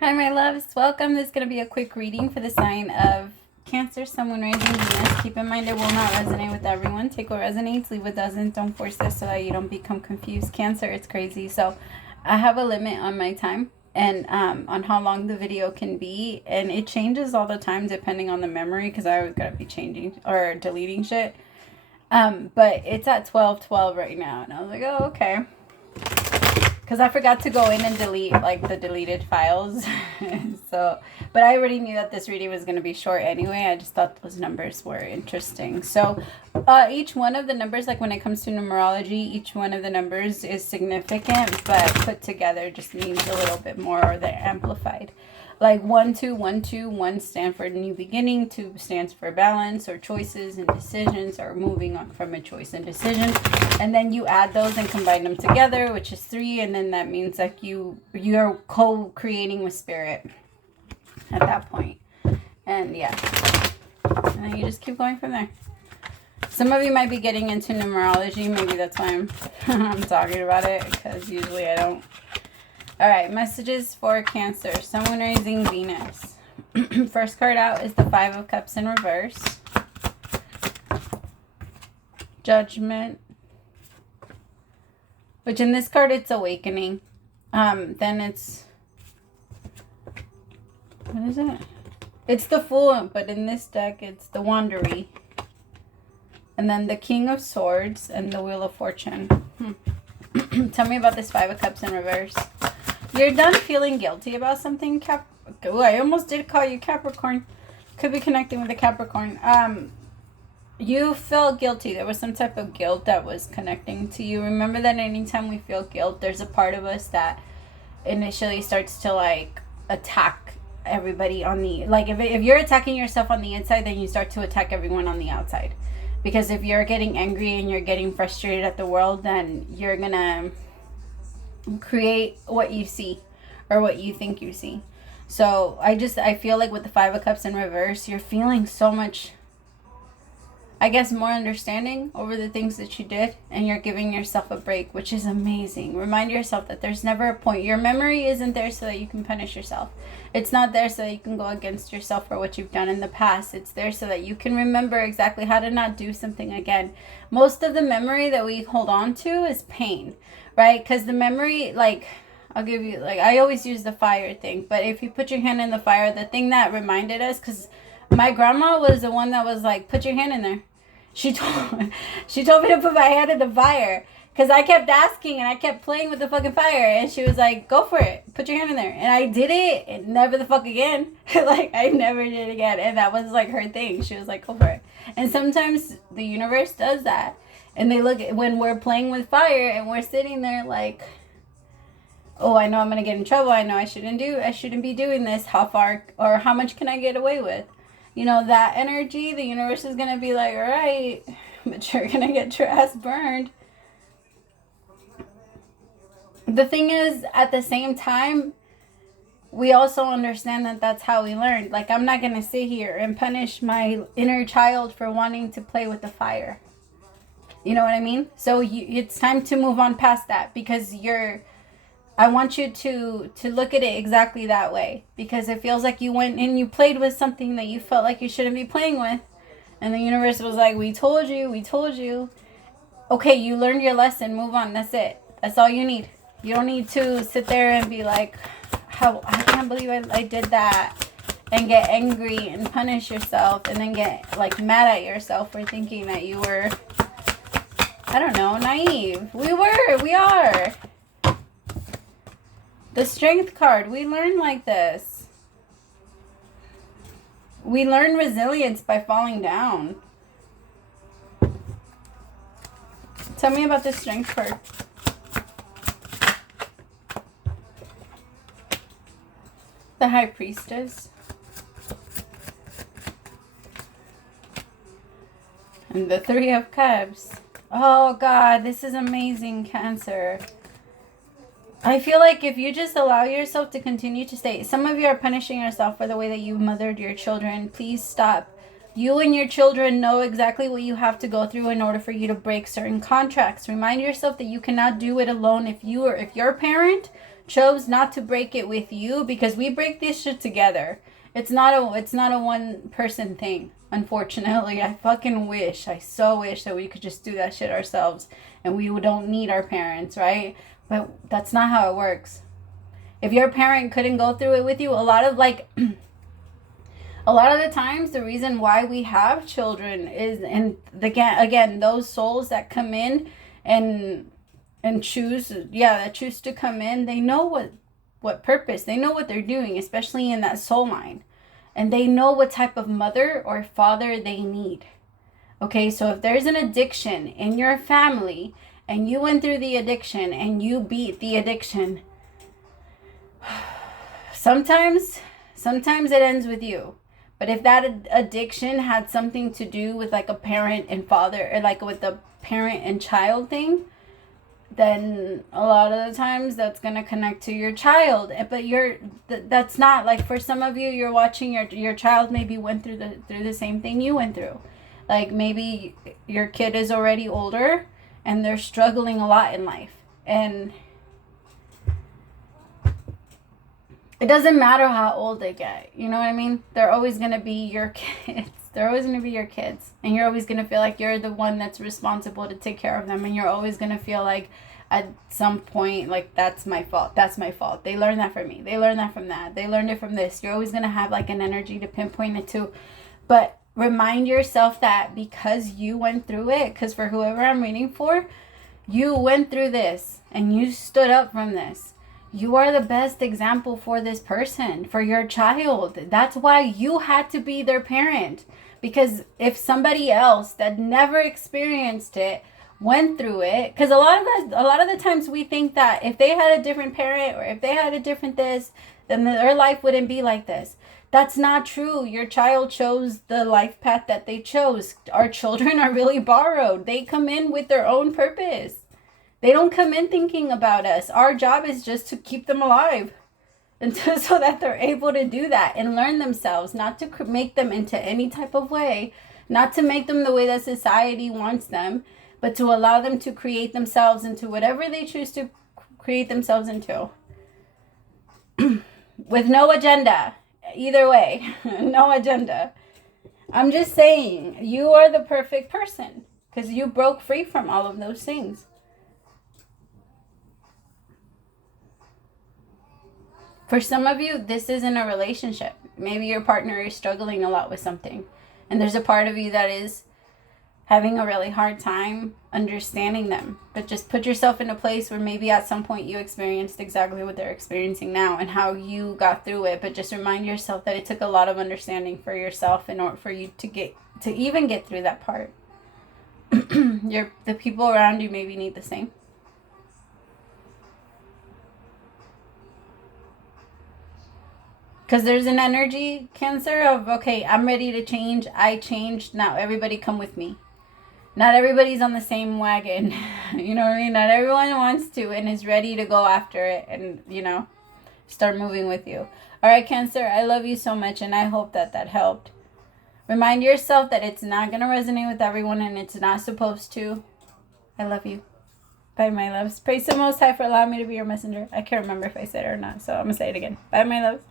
Hi, my loves. Welcome. This is going to be a quick reading for the sign of Cancer, Sun, Moon, Rising, Venus. Keep in mind it will not resonate with everyone. Take what resonates, leave what doesn't. Don't force this so that you don't become confused. Cancer, it's crazy. So I have a limit on my time and on how long the video can be. And it changes all the time depending on the memory because I always got to be changing or deleting shit. But it's at 12:12 right now. And I was like, oh, okay. Because I forgot to go in and delete like the deleted files. So, but I already knew that this reading was going to be short anyway. I just thought those numbers were interesting. So each one of the numbers, like when it comes to numerology, each one of the numbers is significant, but put together just means a little bit more, or they're amplified. Like 1, 2, 1, 2, 1 stands for new beginning, 2 stands for balance or choices and decisions, or moving on from a choice and decision. And then you add those and combine them together, which is 3, and then that means like you're co-creating with spirit at that point. And yeah. And then you just keep going from there. Some of you might be getting into numerology, maybe that's why I'm talking about it, because usually I don't. All right, messages for Cancer, Sun, Moon, Rising, Venus. First card out is the 5 of Cups in reverse. Judgment. Which in this card, it's awakening. Then it's... What is it? It's the Fool, but in this deck, it's the Wandery. And then the King of Swords and the Wheel of Fortune. Tell me about this 5 of Cups in reverse. You're done feeling guilty about something, Ooh, I almost did call you Capricorn. Could be connecting with the Capricorn. You felt guilty. There was some type of guilt that was connecting to you. Remember that anytime we feel guilt, there's a part of us that initially starts to like attack everybody on the... Like if you're attacking yourself on the inside, then you start to attack everyone on the outside. Because if you're getting angry and you're getting frustrated at the world, then you're gonna create what you see or what you think you see. So I feel like with the 5 of Cups in reverse, you're feeling so much, I guess, more understanding over the things that you did, and you're giving yourself a break, which is amazing. Remind yourself that there's never a point. Your memory isn't there so that you can punish yourself. It's not there so that you can go against yourself for what you've done in the past. It's there so that you can remember exactly how to not do something again. Most of the memory that we hold on to is pain, right? Because the memory, like, I'll give you, like, I always use the fire thing, but if you put your hand in the fire, the thing that reminded us, because my grandma was the one that was like, put your hand in there. She told me to put my hand in the fire because I kept asking and I kept playing with the fucking fire, and she was like, go for it, put your hand in there. And I did it, and never the fuck again. Like, I never did it again. And that was like her thing. She was like, go for it. And sometimes the universe does that, and they look at when we're playing with fire and we're sitting there like, oh, I know I'm gonna get in trouble. I know I shouldn't be doing this. How far or how much can I get away with? You know, that energy, the universe is going to be like, all right, but you're going to get your ass burned. The thing is, at the same time, we also understand that that's how we learned. Like, I'm not going to sit here and punish my inner child for wanting to play with the fire. You know what I mean? So it's time to move on past that, because I want you to look at it exactly that way, because it feels like you went and you played with something that you felt like you shouldn't be playing with, and the universe was like, we told you. Okay, you learned your lesson, move on, that's it. That's all you need. You don't need to sit there and be like, I can't believe I did that, and get angry and punish yourself, and then get like mad at yourself for thinking that you were, I don't know, naive. We are. The Strength card, we learn like this. We learn resilience by falling down. Tell me about the Strength card. The High Priestess. And the 3 of Cups. Oh God, this is amazing, Cancer. I feel like if you just allow yourself to continue to stay, some of you are punishing yourself for the way that you mothered your children. Please stop. You and your children know exactly what you have to go through in order for you to break certain contracts. Remind yourself that you cannot do it alone. If your parent chose not to break it with you, because we break this shit together. It's not a one person thing. Unfortunately, I so wish that we could just do that shit ourselves and we don't need our parents, right? But that's not how it works. If your parent couldn't go through it with you, a lot of the times the reason why we have children is, and again, those souls that come in and choose to come in, they know what purpose, they know what they're doing, especially in that soul line. And they know what type of mother or father they need. Okay, so if there's an addiction in your family and you went through the addiction and you beat the addiction, sometimes it ends with you. But if that addiction had something to do with like a parent and father, or like with the parent and child thing, then a lot of the times that's going to connect to your child. But that's not, like, for some of you, you're watching your child maybe went through the same thing you went through. Like, maybe your kid is already older and they're struggling a lot in life, and it doesn't matter how old they get, you know what I mean? They're always going to be your kids. They're always going to be your kids. And you're always going to feel like you're the one that's responsible to take care of them. And you're always going to feel like at some point, like, that's my fault. That's my fault. They learned that from me. They learned that from that. They learned it from this. You're always going to have like an energy to pinpoint it to. But remind yourself that because you went through it, because for whoever I'm reading for, you went through this and you stood up from this. You are the best example for this person, for your child. That's why you had to be their parent. Because if somebody else that never experienced it went through it, because a lot of the times we think that if they had a different parent or if they had a different this, then their life wouldn't be like this. That's not true. Your child chose the life path that they chose. Our children are really borrowed. They come in with their own purpose. They don't come in thinking about us. Our job is just to keep them alive so that they're able to do that and learn themselves, not to make them into any type of way, not to make them the way that society wants them, but to allow them to create themselves into whatever they choose to create themselves into. With no agenda. Either way, no agenda. I'm just saying, you are the perfect person because you broke free from all of those things. For some of you, this isn't a relationship. Maybe your partner is struggling a lot with something. And there's a part of you that is having a really hard time understanding them. But just put yourself in a place where maybe at some point you experienced exactly what they're experiencing now and how you got through it. But just remind yourself that it took a lot of understanding for yourself in order for you to even get through that part. The people around you maybe need the same. Because there's an energy, Cancer, of, okay, I'm ready to change. I changed. Now everybody come with me. Not everybody's on the same wagon. You know what I mean? Not everyone wants to and is ready to go after it and, start moving with you. All right, Cancer, I love you so much, and I hope that helped. Remind yourself that it's not going to resonate with everyone, and it's not supposed to. I love you. Bye, my loves. Praise the Most High for allowing me to be your messenger. I can't remember if I said it or not, so I'm going to say it again. Bye, my loves.